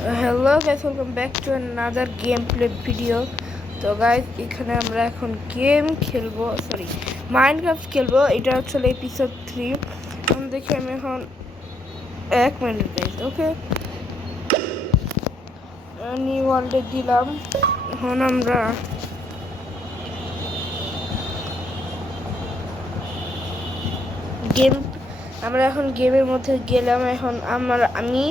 Hello guys, welcome back to another game play video. তো guys, এখানে আমরা এখন গেম খেলবো, সরি মাইনক্রাফট খেলবো। এটা হচ্ছে এপিসোড 3। দেখি আমি এখন 1 মিনিট গাইস। ওকে, নিউ ওয়ার্ল্ডে দিলাম। এখন আমরা এখন গেমের মধ্যে গেলাম। এখন আমি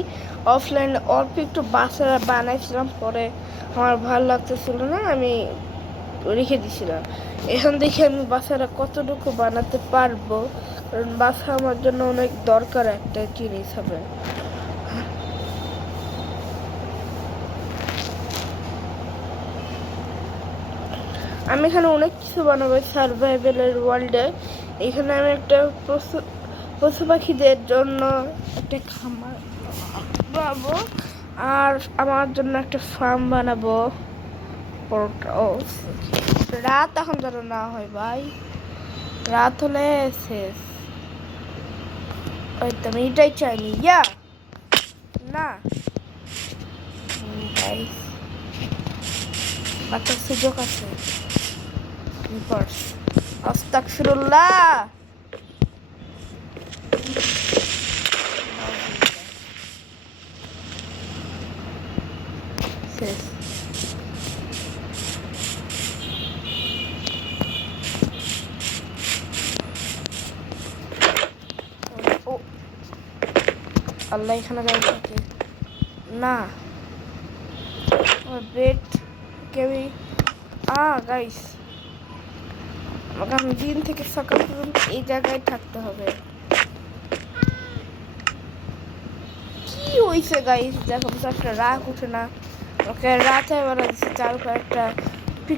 অফলাইন অল্প একটু বাচ্চারা বানাইছিলাম, পরে আমার ভালো লাগতেছিল না, আমি রেখে দিছিলাম। এখন দেখি আমি বাচ্চারা কতটুকু বানাতে পারবো, কারণ বাসা আমার জন্য অনেক দরকার একটা জিনিস হবে। আমি এখানে অনেক কিছু বানাবো সার্ভাইভালের ওয়ার্ল্ডে। এখানে আমি একটা পশু পাখিদের জন্য একটা খামার বানাবো, আর আমার জন্য একটা ফার্ম বানাবো। রাত এখন যেন না হয় ভাই, রাত হলে শেষ। আমি এটাই চাইনি, ইয়া না বাচ্চার সুযোগ আছে। আস্তাগফিরুল্লাহ। শেষ। ও আল্লাহ, এখানে গাইস আছে না, বেড কেবি গাইস, আগামী দিন থেকে সকাল পর্যন্ত এই জায়গায় থাকতে হবে। কি হয়েছে গাইস, দেখো একটা রাগ উঠে না। ওকে রাতে বেলা দিচ্ছে, তার উপর একটা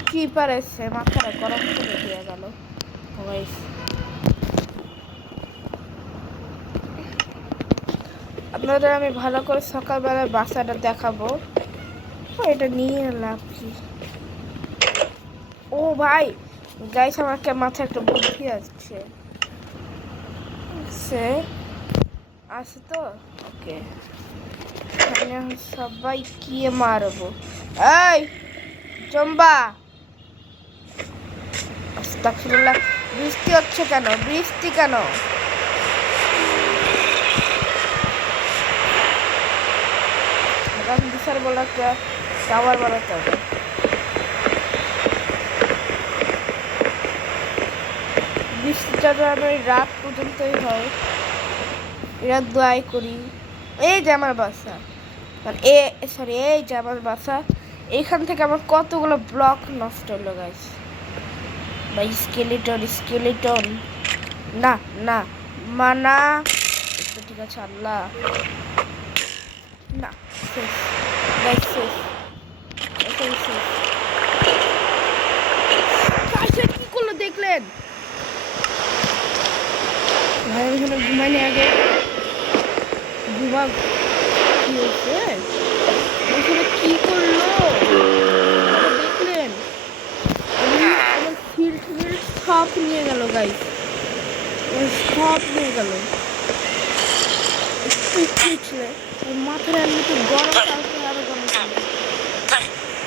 ক্রিপার এসে মাথাটা গরম করে দিয়ে গেল গাইস। আপনাদের আমি ভালো করে সকালবেলায় বাসাটা দেখাবো। এটা নিয়ে লাভ কি? ও ভাই গাইস, আমাকে মাথায় একটা বুদ্ধি আসছে। সে আসে তো, ওকে সবাই কি মারবো। এই জম্বা, আস্তাগফিরুল্লাহ। বৃষ্টি হচ্ছে কেন? বৃষ্টি কেন? বিশাল বড় একটা টাওয়ার বানাতে হবে। বৃষ্টিটা যেন রাত পর্যন্তই হয়, এরা দোয়াই করি। এই যে আমার বাসা, এই যে আমার বাসা, এইখান থেকে আমার কতগুলো ব্লক নষ্ট হলো গাইস। বা স্কেলিটন না না মানা, ঠিক আছে আল্লাহ না। শেষ গাইস, শেষ। কি করলো দেখলেন? ঘুমাইনি আগে ঘুমা, কি হচ্ছে এখানে, কি করলো দেখলেন? আমার ফিল্ড সব নিয়ে গেল গাইস, সব নিয়ে গেল। মাথার এমনিতে গরম, তারপরে আরো গরম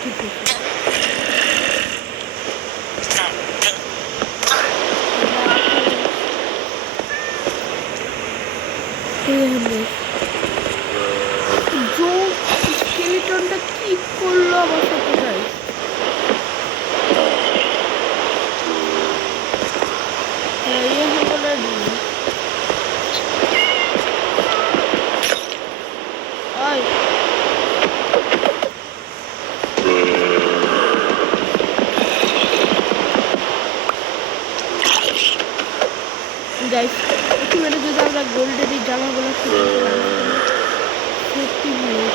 ঠিক আছে। স্কেলিটনটা কি করলো আমার সাথে গাইস? গাইস, একটু মেরে যদি আমরা গোল্ডের এই জামাগুলো সত্যি গোল্ড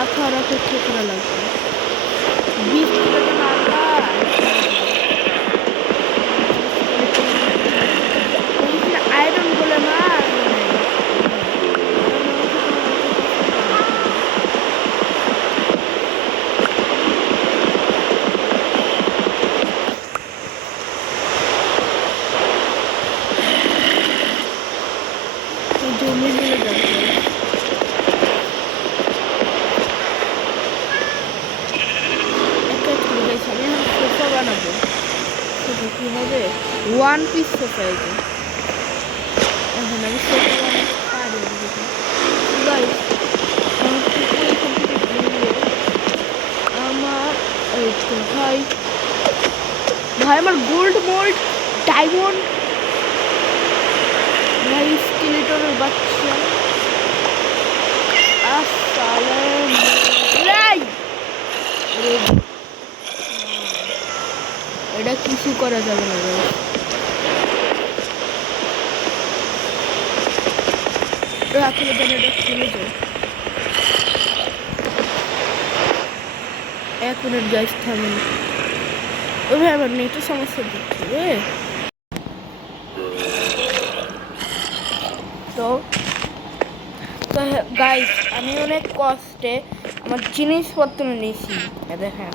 রাত হওয়ার অপেক্ষা করা লাগবে। বৃষ্টিটা তো নামবার আয়রন বলে মার জমি মিলে যাবে। আমি এখন সোফা বানাবো। সেটা কি হবে? One piece sofa. এই যে এখন আমি সোফা বানাতে পারি। গাইস আমার এই তো ভাই ভাই আমার গোল্ড মোল্ড ডায়মন্ড ভাই স্কেলেটনের বাচ্চা আসসালাম এটা কিছু করা যাবে না রে। রাখলে যেন এটা খুলে যায়। 1 মিনিট গাইস থামেন। ও ভাই আমার নেটের সমস্যা দিচ্ছে রে। তো গাইস আমি অনেক কষ্টে আমার জিনিসপত্র নিয়েছি। দেখেন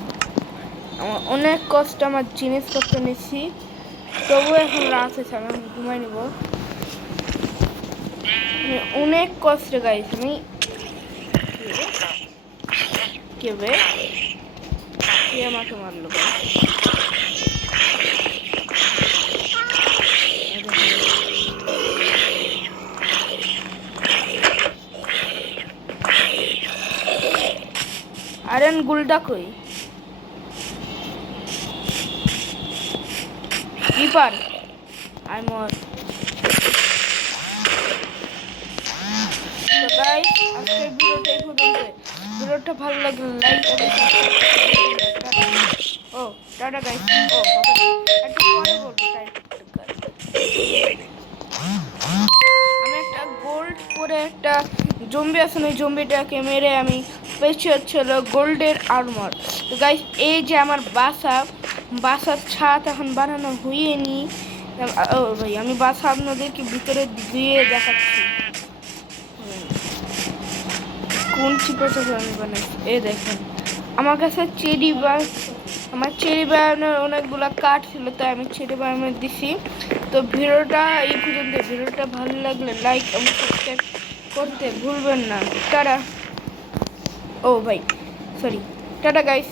আমার অনেক কষ্টে আমার জিনিসপত্র নিয়েছি, তবু এখন রাত হয়েছে। আমি ঘুমাই নিব অনেক কষ্টে। গাইস আমি কে আমাকে মারলো। আরেন গুলডা কই কিপার আই মর। তো গাইস আজকের ভিডিওটা এই পর্যন্ত। ভিডিওটা ভালো লাগলে লাইক এবং ও টাটা গাইস। ও একটু পরে বলবো টাইম। আমি একটা গোল্ড করে একটা জম্বি আছে, ওই জম্বিটাকে মেরে আমি পেয়েছি হচ্ছে গোল্ডের আর্মার। তো গাইস এই যে আমার বাসার ছাদ এখন বানানো হয়নি। ও ভাই আমি বাসা আপনাদেরকে ভিতরে দিয়ে দেখাচ্ছি কোন চিপাটা আমি বানাচ্ছি। এই দেখেন আমার কাছে আমার চেরি বানানোর অনেকগুলো কাঠ ছিল, তাই আমি চেরি বানানো দিছি। তো ভিডিওটা এই পর্যন্ত। ভিডিওটা ভালো লাগলে লাইক এবং সাবস্ক্রাইব করতে ভুলবেন না। টাটা। ও ভাই সরি, টাটা গাইস।